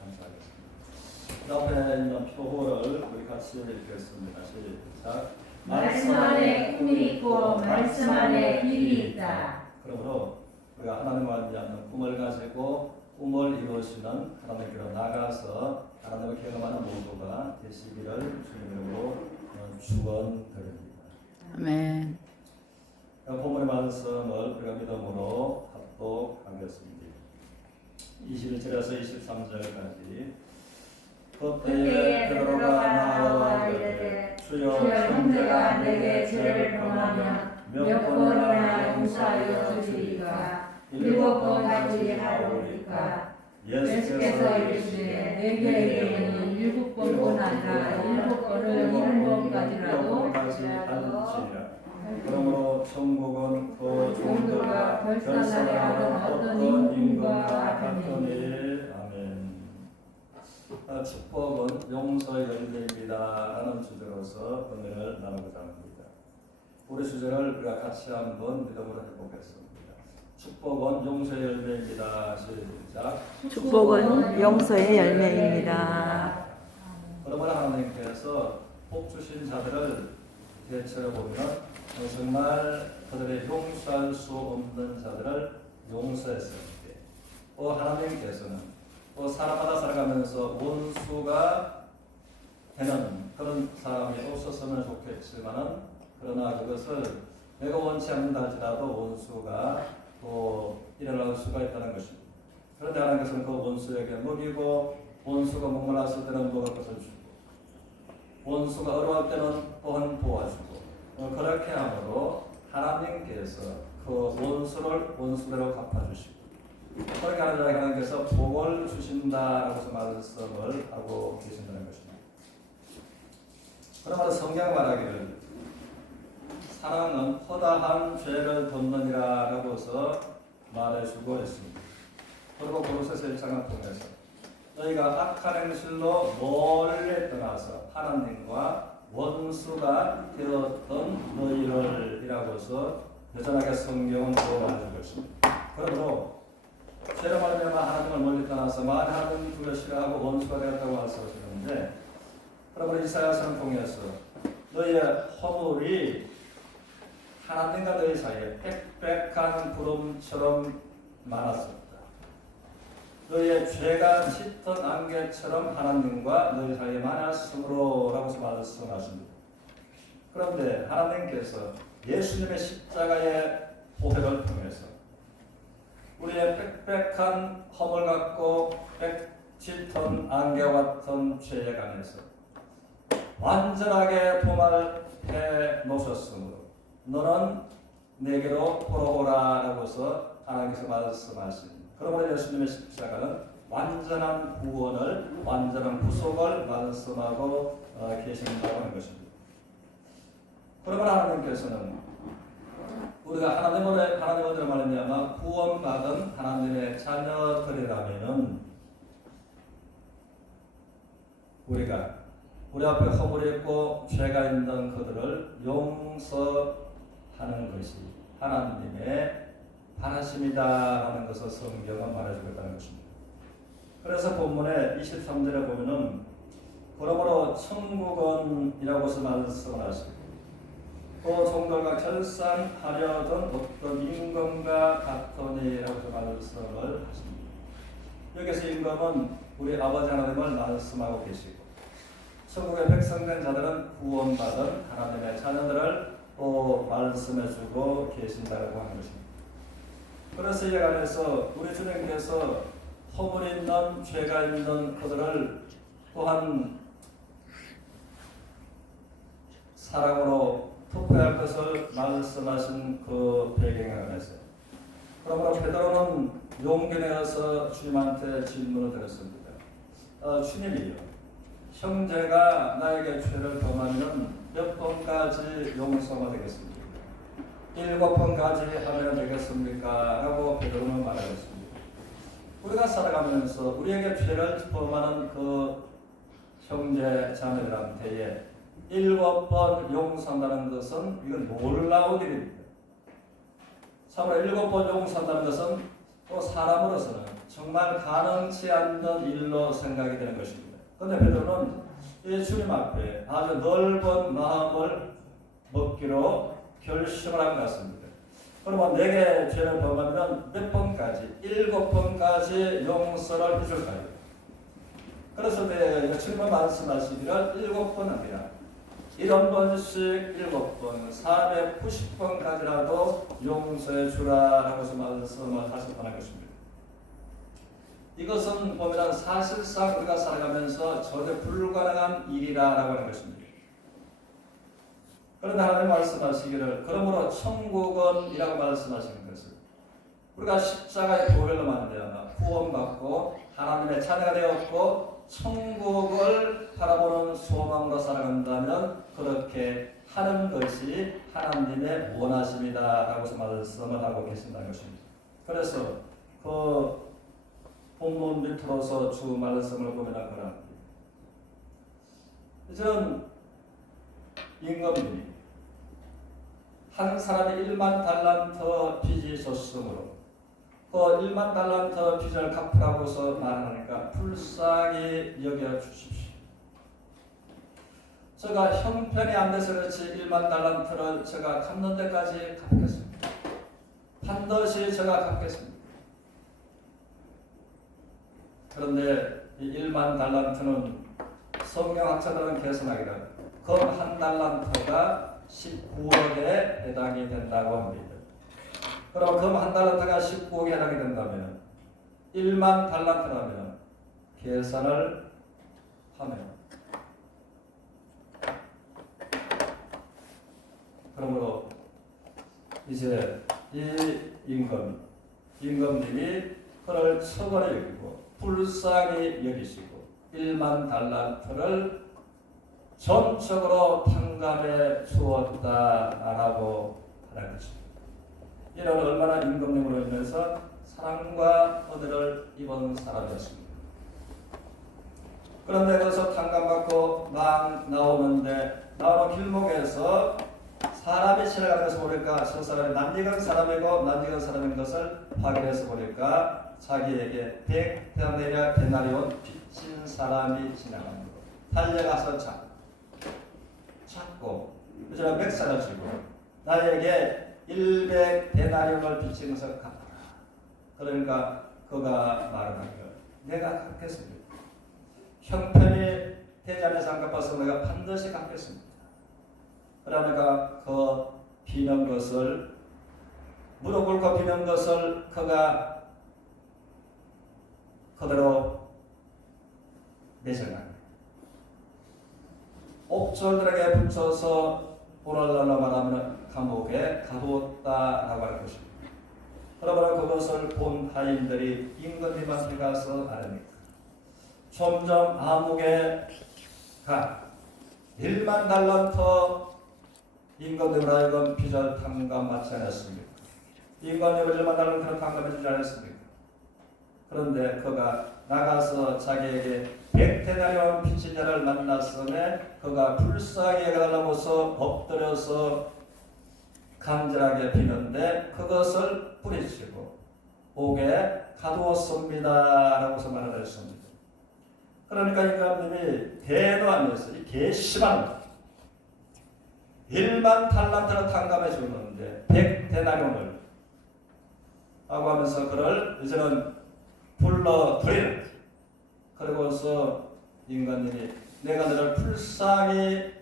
감사하겠습니다. 그 앞에 있는 표호를 우리 같이 읽겠습니다. 시작. 말씀 안에 꿈이 있고 말씀 안에 길이 있다. 그러므로 우리가 하나님과 함께하는 꿈을 가지고 꿈을 이루시는 하나님께로 나가서 하나님을 경험하는 모두가 되시기를 주님으로 축원드립니다. 아멘. 본문의 말씀을 우리가 믿음으로 합독하겠습니다. 21절에서 23절까지 그때에 베드로가 나와 이르되 주여 형제가 내게 죄를 범하면 몇 번이나 용서하여 주리까 7번까지 하오리까. 예수께서 이르시되 내게 이르는 7번뿐 아니라 7번을 7번까지라도 할지니라. 그러므로 천국은 그 종들과 결산하는 어떤 임금과 같으니. 아멘. 축복은 용서의 열매입니다 라는 주제로서 은혜를 나누고자 합니다. 우리 주제를 우리가 같이 한번 믿음으로 해보겠습니다. 축복은 용서의 열매입니다. 시작. 축복은 용서의 열매입니다. 그러므로 하나님께서 복 주신 자들을 대체로 보면 정말 그들의 용서할 수 없는 자들을 용서했을 때, 또 하나님께서는 또 사람마다 살아가면서 원수가 되는 그런 사람이 없었으면 좋겠지만은, 그러나 그것을 내가 원치 않는다 할지라도 원수가 또 일어날 수가 있다는 것입니다. 그런데 하나님께서는 그 원수에게 먹이고, 원수가 목말랐을 때는 먹을 것을 주고, 원수가 어려울 때는 또한 도와주고, 그렇게 함으로 하나님께서 그 원수를 원수대로 갚아주시고, 그렇게 하는 자에게 하나님께서 복을 주신다라고 말씀을 하고 계신다는 것입니다. 그러므로 성경 말하기를 사랑은 허다한 죄를 덮느니라라고서 말해주고 있습니다. 그리고 골로새서 1장을 통해서 너희가 악한 행실로 멀리 떠나서 하나님과 원수가 되었던 너희를 이라고서 여전하게 성경은 말해주고 있습니다. 그러므로 죄로 말미암아 하나님을 멀리 떠나서 하나님 그를 싫어하고 원수가 되었다고 말씀하시는데, 그러므로 이사야서를 통해서 너희의 허물이 하나님과 너희 사이에 빽빽한 구름처럼 많았습니다. 너희의 죄가 짙은 안개처럼 하나님과 너희 사이에 많았으므로 라고 말씀하십니다. 그런데 하나님께서 예수님의 십자가의 보혈을 통해서 우리의 빽빽한 허물 같고 짙은 안개와 같은 죄에 관해서 완전하게 도말해 놓으셨으므로 너는 내게로 돌아오라 라고서 하나님께서 말씀하십니다. 그러므로 예수님의 십자가는 완전한 구원을, 완전한 구속을 말씀하고 계신다고 하는 것입니다. 그러므로 하나님께서는 우리가 하나님으로 말미암아 구원받은 하나님의 자녀들이라면은 우리가 우리 앞에 허물이 있고 죄가 있는 그들을 용서하는 것이 하나님의 바라심이다 하는 것을 성경은 말해주고 있다는 것입니다. 그래서 본문의 23절에 보면은 그러므로 천국은이라고서 말씀을 하시고 또 종들과 결산하려던 어떤 임금과 같으니라고 말씀을 하십니다. 여기서 임금은 우리 아버지 하나님을 말씀하고 계시고, 천국의 백성된 자들은 구원받은 하나님의 자녀들을 또 말씀해주고 계신다고 하는 것입니다. 그래서 이에 관해서 우리 주님께서 허물 있는 죄가 있는 그들을 또한 사랑으로 투표할 것을 말씀하신 그 배경에 관해서, 그러므로 베드로는 용기 내어서 주님한테 질문을 드렸습니다. 주님이요, 형제가 나에게 죄를 범하면 몇 번까지 용서가 되겠습니까? 7번까지 하면 되겠습니까? 라고 베드로는 말하였습니다. 우리가 살아가면서 우리에게 죄를 범하는 그 형제 자매들한테에 7번 용서한다는 것은 이건 놀라운 일입니다. 참으로 7번 용서한다는 것은 또 사람으로서는 정말 가능치 않는 일로 생각이 되는 것입니다. 그런데 베드로는 이 주님 앞에 아주 넓은 마음을 먹기로 결심을 한 것 같습니다. 그러면 내게 죄를 범하면 몇 번까지? 7번까지 용서를 해줄까요? 그래서 주님은 말씀하시기를 7번 아니라 1번씩 7번, 490번까지라도 용서해 주라라고 말씀을 하셨다는 것입니다. 이것은 보면 사실상 우리가 살아가면서 전혀 불가능한 일이라고 하는 것입니다. 그런데 하나님 말씀하시기를 그러므로 천국은이라고 말씀하시는 것은 우리가 십자가의 보혈로 말미암아 구원받고 하나님의 자녀가 되었고 천국을 바라보는 소망으로 살아간다면 그렇게 하는 것이 하나님의 원하심이다라고 말씀을 하고 계신다는 것입니다. 그래서 그 본문 밑으로서 주 말씀을 보면 그러합니다. 이제는 임금님이 한 사람이 1만 달란트 빚이 있었으므로 그 1만 달란트 빚을 갚으라고서 말하니까 불쌍히 여겨주십시오. 제가 형편이 안 돼서 그렇지 1만 달란트를 제가 갚는 데까지 갚겠습니다. 반드시 제가 갚겠습니다. 그런데 이 1만 달란트는 성경학자들은 계산하기를 금 한 달란트가 19억에 해당이 된다고 합니다. 그럼 금 한 달란트가 19억에 해당이 된다면 1만 달란트라면 계산을 하면 그러므로 이제 이 임금님이 그를 처벌해 여기고 불쌍히 여기시고 1만 달란트를 전적으로 탕감해 주었다라고 하는 것입니다. 이는 얼마나 임금님으로 인해서 사랑과 은혜를 입은 사람이었습니다. 그런데 거기서 탕감받고 나오는데 나오는 길목에서 사람이 지나가면서 보니까 저 사람이 낯익은 사람이고 낯익은 사람인 것을 확인해서 보니까 자기에게 100데나리온 빚진 사람이 지나갑니다. 달려가서 찾고 그저 맥살을 쥐고 나에게 100데나리온을 빚진 것을 갚아라. 그러니까 그가 말하기를 내가 갚겠습니다. 형편이 되지 않아서 안 갚아서 내가 반드시 갚겠습니다. 그러니까 그 비는 것을 무릎 꿇고 비는 것을 그가 그대로 내정합니다. 옥졸들에게 붙여서 오늘날로 말하면 감옥에 가두었다라고 하는 것입니다. 그러면 그것을 본 하인들이 임금님한테 가서 아뢰니까 점점 암흑에 가 1만 달란트 임금님으로 하여금 빚을 탕감받지 않았습니까? 임금님을 1만 달란트를 탕감해 주지 않았습니까? 그런데 그가 나가서 자기에게 100데나리온 빚진 자를 만났음에 그가 불쌍히 여겨달라고서 엎드려서 간절하게 비는데 그것을 뿌리치고 옥에 가두었습니다 라고서 말을 했습니다. 그러니까 임금님이 대노하면서 이 괘씸한 1만 달란트를 탕감해 주는데 100데나리온을 하고 하면서 그를 이제는 불러들이는 그리고서 임금님이 내가 너를 불쌍히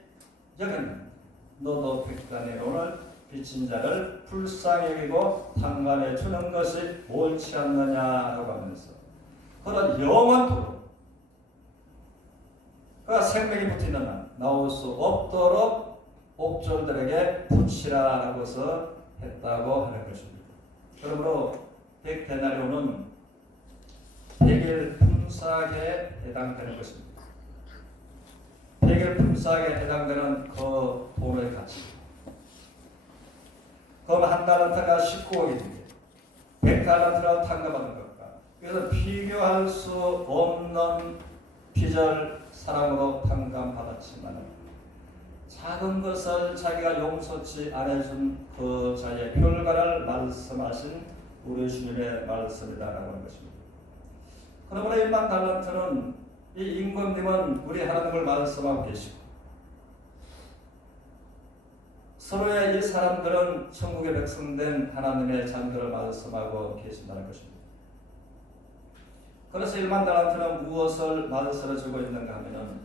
여겼는데 너도 100데나리온을 빚진 자를 불쌍히 여기고 탕감해 주는 것이 옳지 않느냐라고 하면서 그런 영원토록 그가 생명이 붙어있는 한 나올 수 없도록 옥졸들에게 붙이라라고서 했다고 하는 것입니다. 그러므로 100데나리온은 100일 품삯에 해당되는 것입니다. 100일 품삯에 해당되는 그 돈의 가치. 그럼 한 달란트가 19억인데 100달란트라고 탕감하는 것과 그래서 비교할 수 없는 빚을 사랑으로 탕감받았지만 작은 것을 자기가 용서치 않아준 그 자의 결과를 말씀하신 우리 주님의 말씀이다라고 하는 것입니다. 그러므로 1만 달란트는 이 임금님은 우리 하나님을 말씀하고 계시고 서로의 이 사람들은 천국의 백성된 하나님의 자녀들을 말씀하고 계신다는 것입니다. 그래서 1만 달란트는 무엇을 말씀해주고 있는가 하면은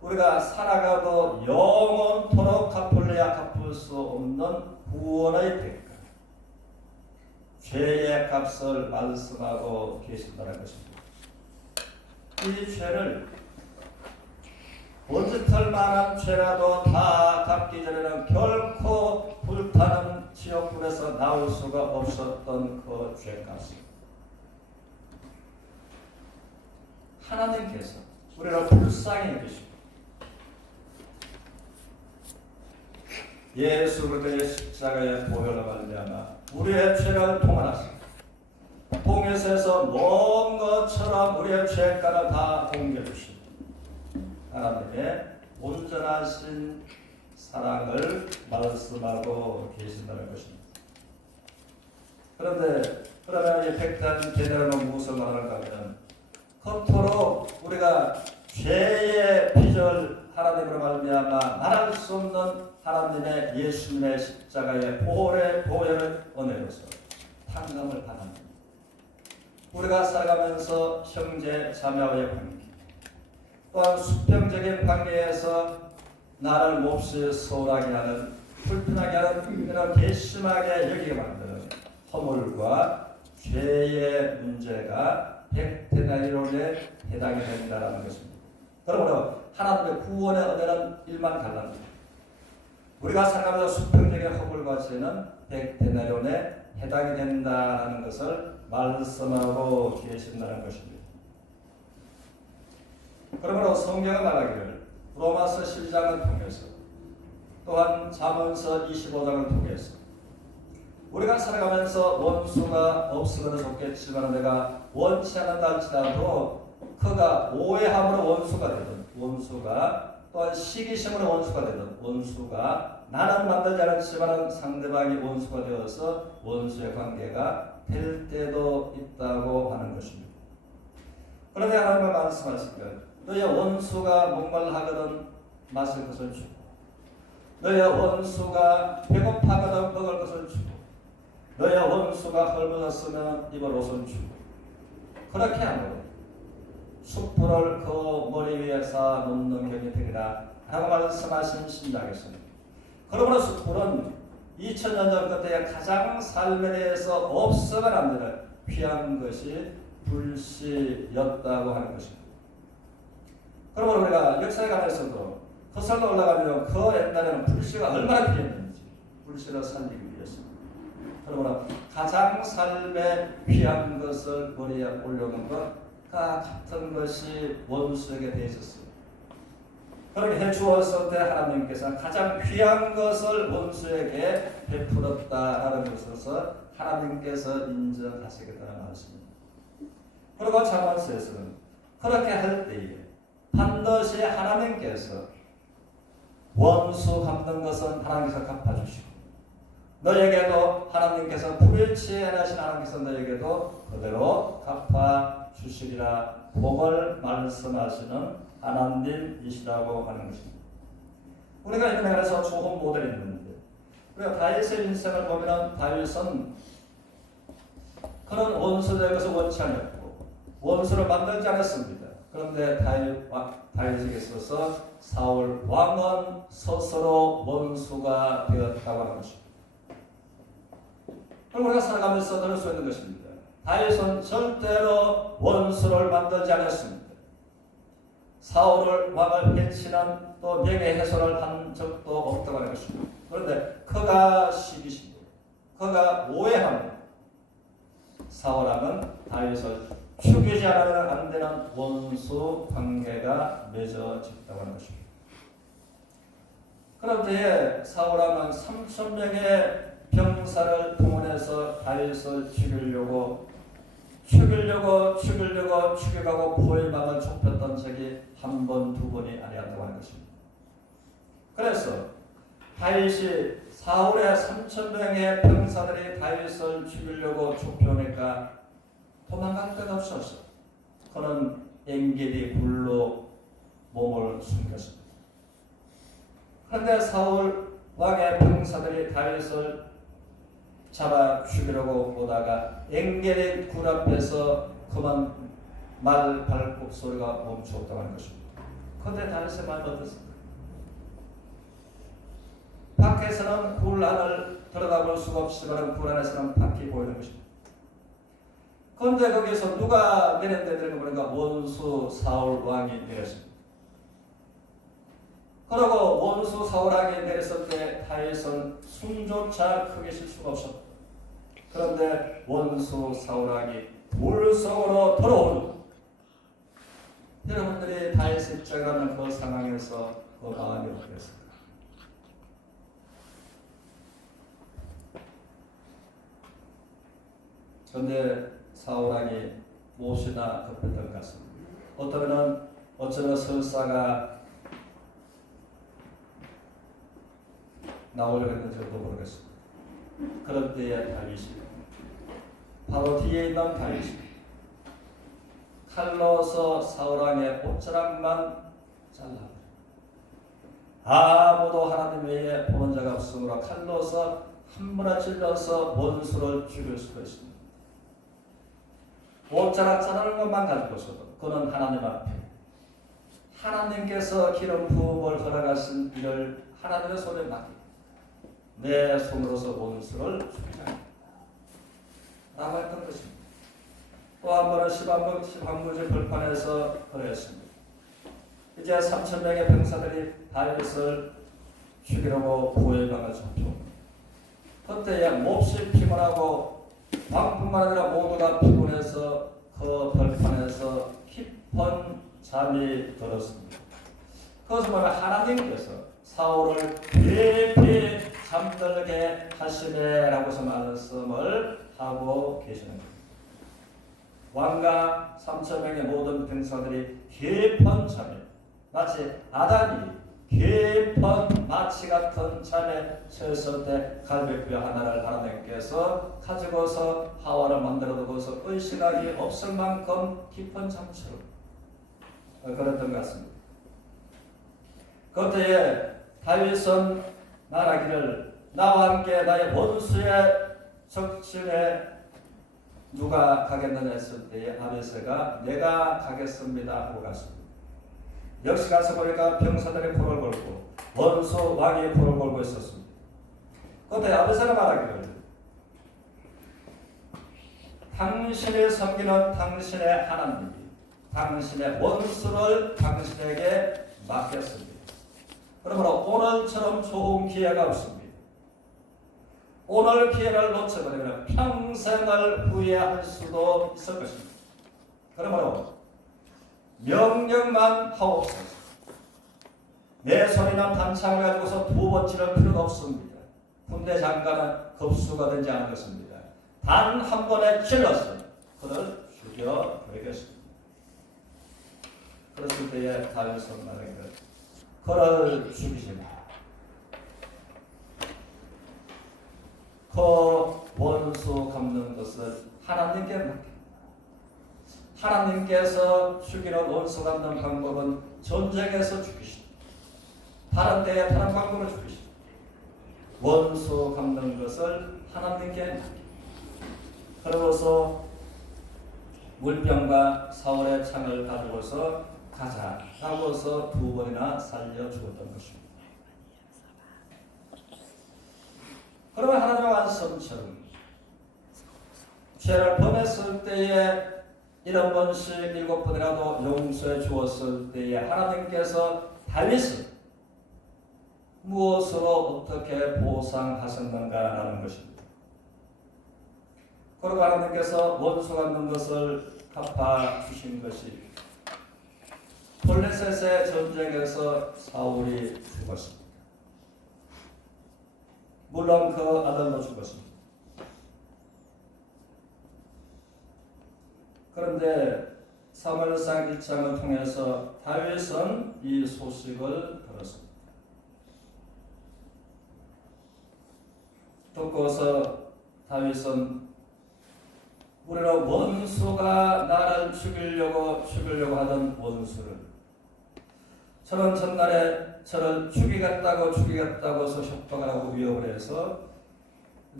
우리가 살아가도 영원토록 갚을래야 갚을 수 없는 구원의 대가, 죄의 값을 말씀하고 계신다는 것입니다. 이 죄를 번짓할 만한 죄라도 다 갚기 전에는 결코 불타는 지옥불에서 나올 수가 없었던 그 죄값을 하나님께서 우리를 불쌍히 여기시고 예수 그리스도의 십자가의 보혈로 말미암아 우리의 죄를 통하사 통에서 먼 것처럼 우리의 죄가를 다 옮겨주시고 하나님의 온전하신 사랑을 말씀하고 계신다는 것입니다. 그러면 이 백단 계대로는 무엇을 말하는가 하면 겉으로 우리가 죄의 빚을 하나님으로 말미암아 말할 수 없는 하나님의 예수님의 십자가의 보혈의 은혜로서 탕감을 받았습니다. 우리가 살아가면서 형제 자매와의 관계 또한 수평적인 관계에서 나를 몹시 소홀하게 하는 불편하게 하는 이런 괘씸하게 여기게 만드는 허물과 죄의 문제가 백데나리온에 해당이 된다는 것입니다. 그러므로 하나님의 구원의 은혜는 1만 달란트, 우리가 살아가면서 수평적인 허물과 죄는 백데나리온에 해당이 된다는 것을 말씀하고 계신다는 것입니다. 그러므로 성경은 말하기를 로마서 12장을 통해서 또한 잠언서 25장을 통해서 우리가 살아가면서 원수가 없으면 좋겠지만 내가 원치 않는다 할지라도 그가 오해함으로 원수가 되든 원수가 또한 시기심으로 원수가 되든 원수가 나는 만들지 않았지만 상대방이 원수가 되어서 원수의 관계가 될 때도 있다고 하는 것입니다. 그런데 하나님은 말씀하시기를 너의 원수가 목말라하거든 마실 것을 주고 너의 원수가 배고파거든 먹을 것을 주고 너의 원수가 헐벗었으면 입을 옷을 주고 그렇게 함으로 숯불을 그 머리 위에 쌓아 놓는 격이 되리라 라고 말씀하신 신약에서는 그러므로 숯불은 2000년 전 그때의 가장 삶에 대해서 없어가 안 되는 귀한 것이 불씨였다고 하는 것입니다. 그러므로 우리가 역사에 관해서도 거슬러 올라가면 그 옛날에는 불씨가 얼마나 귀했는지 불씨를 살리기 위해서 그러므로 가장 삶에 귀한 것을 머리에 올려놓은 것과 같은 것이 원수에게 되어 있었습니다. 그렇게 해주었을 때 하나님께서 가장 귀한 것을 원수에게 베풀었다라는 것에서 하나님께서 인정하시겠다는 말씀입니다. 그리고 잠언서에서는 그렇게 할 때에 반드시 하나님께서 원수 갚는 것은 하나님께서 갚아주시고 너에게도 하나님께서 불일치 행하신 하나님께서 너에게도 그대로 갚아주시리라 복을 말씀하시는 하나님이시라고 하는 것입니다. 우리가 이런 면에서 좋은 모델이 있는데 우리가 다윗의 인생을 보면 다윗은 그런 원수될 것을 원치 않았고 원수를 만들지 않았습니다. 그런데 다윗에게 있어서 사울 왕은 스스로 원수가 되었다고 하는 것입니다. 그럼 우리가 살아가면서 들을 수 있는 것입니다. 다윗은 절대로 원수를 만들지 않았습니다. 사울을 왕을 해치는 또 명예훼손을 한 적도 없다고 하는 것입니다. 그런데 그가 시기시고 그가 오해하며 사울왕은 다윗을 죽이지 않으면 안 되는 원수 관계가 맺어졌다고 하는 것입니다. 그럴 때에 사울왕은 3,000명의 병사를 동원해서 다윗을 죽이려고 죽여가고 포위망을 좁혔던 적이 한 번, 두 번이 아니었다고 하는 것입니다. 그래서 다윗이 사울의 3,000명의 병사들이 다윗을 죽이려고 좁혀오니까 도망갈 데가 없었어. 그는 엥게디 굴로 몸을 숨겼습니다. 그런데 사울 왕의 병사들이 다윗을 잡아 죽이려고 오다가 엥게디 굴 앞에서 그만 말 발굽 소리가 멈추었다고 하는 것입니다. 그런데 다윗의 마음이 어떻습니까? 밖에서는 굴 안을 들여다볼 수가 없지만 굴 안에서는 밖이 보이는 것입니다. 그런데 거기서 누가 내렸는데 보니까 원수 사울 왕이 내렸습니다. 그리고 원수 사울 왕이 내렸을 때 다윗은 숨조차 크게 쉴 수가 없었다. 그런데 원수 사울 왕이 물 속으로 들어오는 여러분들이 다윗의 입장이라는 그 상황에서 그 마음이 어땠을까? 그런데 사울 왕이 무엇이나 급했던 것 같습니다. 어쩌면 설사가 나오려고 했는지도 모르겠습니다. 그럴 때에 다윗이 바로 뒤에 있는 다윗이 칼로서 사울 왕의 옷자락만 잘라버려. 아무도 하나님 외에 보는 자가 없으므로 칼로서 한 번에 찔러서 원수를 죽일 수도 있습니다. 옷자락 자르는 것만 가지고서도 그는 하나님 앞에 하나님께서 기름 부음을 허락하신 일을 하나님의 손에 맡기고 내 손으로서 원수를 죽이자 라고 했던 것입니다. 또 한 번은 시방부지 벌판에서 그랬습니다. 이제 3,000명의 병사들이 다윗을 죽이려고 구해방을 잡혀옵니다. 그때에 몹시 피곤하고 왕뿐만 아니라 모두가 피곤해서 그 벌판에서 깊은 잠이 들었습니다. 그것은 뭐냐, 하나님께서 사울을 깊이 잠들게 하시네라고서 말씀을 하고 계시는 겁니다. 왕과 3,000명의 모든 병사들이 깊은 잠에, 마치 아담이 깊은 마치 같은 잠에 처했을 때 갈비뼈 하나를 하나님께서 가지고서 하와를 만들어 두고서 의식하기 없을 만큼 깊은 잠처럼 그랬던 것 같습니다. 그때에 다윗은 말하기를 나와 함께 나의 원수의 적진에 누가 가겠느냐 했을 때에 아비새가 내가 가겠습니다 하고 갔습니다. 역시 가서 보니까 병사들이 포를 걸고 원수 왕이 포를 걸고 있었습니다. 그때 아비새가 말하기를 당신이 섬기는 당신의 하나님이 당신의 원수를 당신에게 맡겼습니다. 그러므로 오늘처럼 좋은 기회가 없습니다. 오늘 기회를 놓쳐버리면 평생을 후회할 수도 있을 것입니다. 그러므로 명령만 하옵소서. 내 손이나 단창을 가지고서 두 번 찌를 필요가 없습니다. 군대 장관은 급수가 되지 않은 것입니다. 단 한 번에 찔러서 그를 죽여버리겠습니다. 그랬을 때에 다윗은 말하기를 그를 죽이지 마. 그 원수 갚는 것을 하나님께 맡깁니다. 하나님께서 죽이는 원수 갚는 방법은 전쟁에서 죽이시다. 다른 데에 다른 방법으로 죽이시다. 원수 갚는 것을 하나님께 맡깁니다. 그러고서 물병과 사울의 창을 가지고서 가자 하고서 두 번이나 살려 죽었던 것입니다. 그러면 하나님의 완성처럼 죄를 범했을 때에 7번씩 7번이라도 용서해 주었을 때에 하나님께서 다윗을 무엇으로 어떻게 보상하셨는가라는 것입니다. 그리고 하나님께서 원수 갚는 것을 갚아 주신 것이 블레셋의 전쟁에서 사울이 죽었습니다. 물론 그 아들도 죽었습니다. 그런데 사무엘상 1장을 통해서 다윗은 이 소식을 들었습니다. 듣고서 다윗은 우리는 원수가 나를 죽이려고 하던 원수를 저는 전날에 저를 죽이겠다고서 협박을 하고 위협을 해서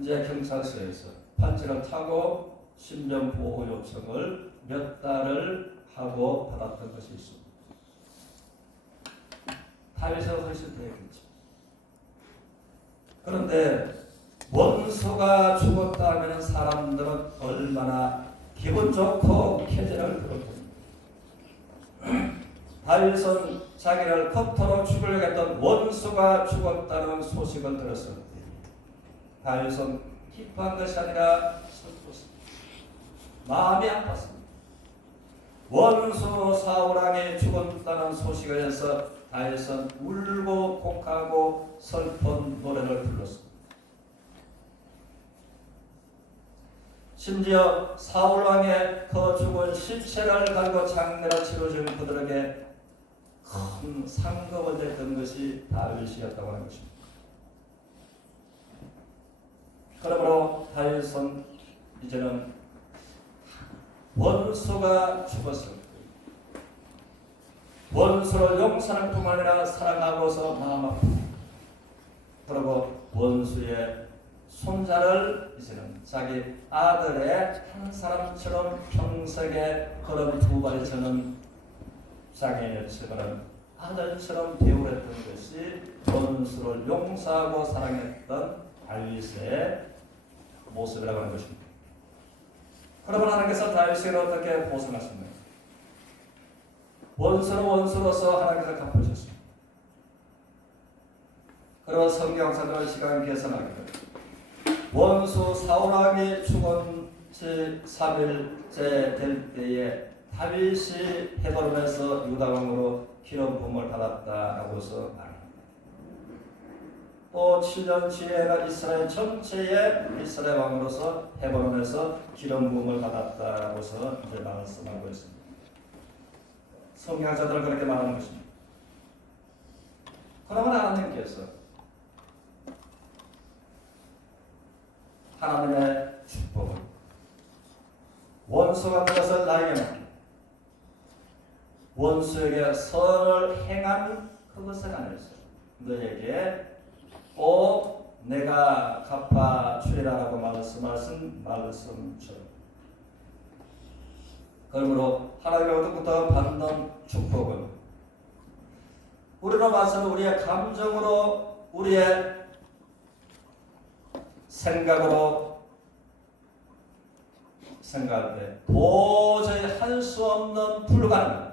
이제 경찰서에서 판지를 타고 신변 보호 요청을 몇 달을 하고 받았던 것이 있습니다. 다윗은 훨씬 되겠죠. 그런데 원수가 죽었다 하면 사람들은 얼마나 기분 좋고 쾌재를 들었습니다. 다윗은 자기를 겉으로 죽으려고 했던 원수가 죽었다는 소식을 들었을 때 다윗은 기뻐한 것이 아니라 슬펐습니다. 마음이 아팠습니다. 원수 사울왕이 죽었다는 소식을 해서 다윗은 울고 곡하고 슬픈 노래를 불렀습니다. 심지어 사울왕의 그 죽은 시체를 갈고 장례를 치러준 그들에게 큰 상급을 냈던 것이 다윗이었다고 하는 것입니다. 그러므로 다윗은 이제는 원수가 죽었을 때 원수를 용서할 뿐만 아니라 사랑하고서 마음 아프고 그리고 원수의 손자를 이제는 자기 아들의 한 사람처럼 평생에 그런 두 발이 저는 장애인을 그런 아들처럼 대우했던 것이 원수를 용서하고 사랑했던 다윗의 모습이라고 하는 것입니다. 그러면 하나님께서 다윗을 어떻게 보상하십니까? 원수는 원수로서 하나님께서 갚으셨습니다. 그리고 성경사들은 시간 계산하기를 원수 사울왕이 죽은 지 3일째 될 때에 다윗이 헤브론에서 유다왕으로 기름 부음을 받았다라고서 말합니다. 또 7년 뒤에는 이스라엘 전체에 이스라엘 왕으로서 헤브론에서 기름 부음을 받았다라고서 이제 말씀하고 있습니다. 성경자들은 그렇게 말하는 것입니다. 그러면 하나님께서 하나님의 축복을 원수가 그것을 나에게 맡겨 원수에게 선을 행한 그것을 안에서 너에게 꼭 내가 갚아 주리라고 말씀하신 말씀처럼 그러므로 하나님으로부터 받는 축복은 우리로 봐서는 우리의 감정으로 우리의 생각으로 생각할 때 도저히 할 수 없는 불가능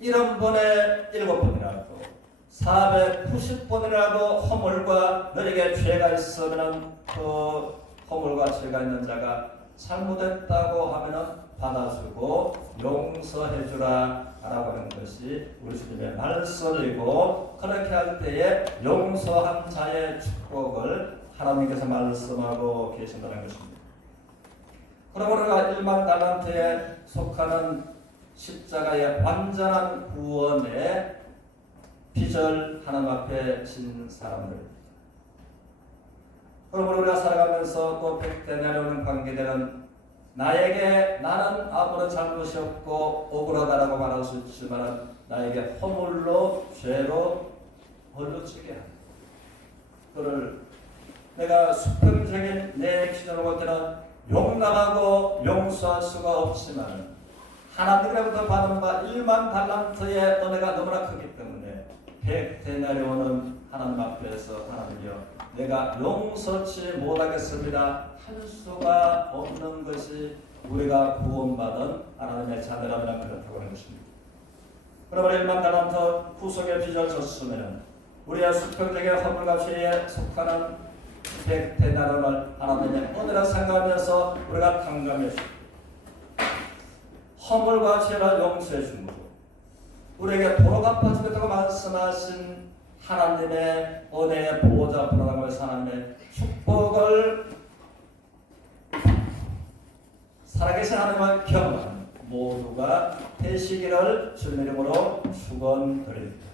1번에 7번이라도 490번이라도 허물과 너에게 죄가 있으면 그 허물과 죄가 있는 자가 잘못했다고 하면 받아주고 용서해주라 라고 하는 것이 우리 주님의 말씀이고 그렇게 할 때에 용서한 자의 축복을 하나님께서 말씀하고 계신다는 것입니다. 그러므로 우리가 1만 달란트에 속하는 십자가의 완전한 구원의 빚을 하나님 앞에 진 사람들입니다. 그러므로 우리가 살아가면서 또 백대냐려는 관계되는 나는 아무런 잘못이 없고 억울하다라고 말할 수 있지만 나에게 허물로 죄로 벌려지게 합니다. 그를 내가 수평적인 내 기준으로 볼 때는 용납하고 용서할 수가 없지만 하나님으로부터 받은 바 1만 달란트의 은혜가 너무나 크기 때문에 백데나리온은 하나님 앞에서 하나님이여 내가 용서치 못하겠습니다 할 수가 없는 것이 우리가 구원받은 하나님의 자녀라면 그렇다고 하는 것입니다. 그러므로 1만 달란트 구속의 빚을 졌으면 우리의 수평적인 허물과 죄에 속하는 백데나리온을 하나님의 은혜라 생각하면서 우리가 탕감해 주고 허물과 죄를 용서해 주는 것 우리에게 도로 갚아주겠다고 말씀하신 하나님의 은혜의 보호자 프로그램에서 하나님의 축복을 살아계신 하나님을 경험하는 모두가 되시기를 주님 이름으로 축원드립니다.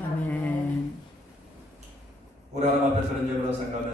아멘. 우리 하나님 앞에 그런 예물을 생각하면